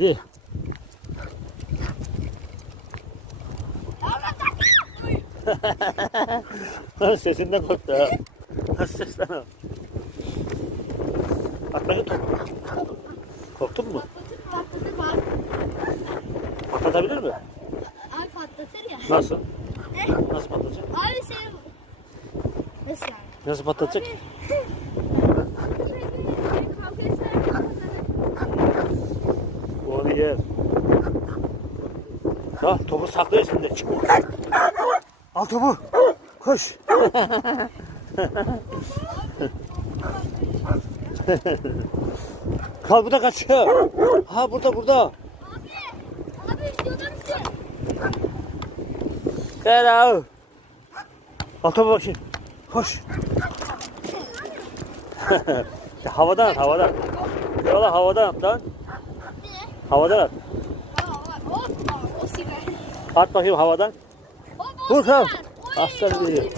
Geldi. Sesinden korktu ha. Nasıl sesten o? At bakayım topu. Korktun mu? Patlatır bak. Patlatabilir mi? Abi patlatır ya. Nasıl? Ne? Nasıl patlatacak? Abi şey... Nasıl yani? Nasıl patlatacak? Kavga Onu yer. Ha topu saklıyor şimdi. Çık. Al topu. Koş. Kal bu da kaçıyor. Ha burada burada. Abi videoda mısın? Hello. Al topu bak şimdi. Koş. Havadan at havadan. Yola havadan at lan. Havadan at. At bakayım havadan. Vur kal. Aslan geliyor.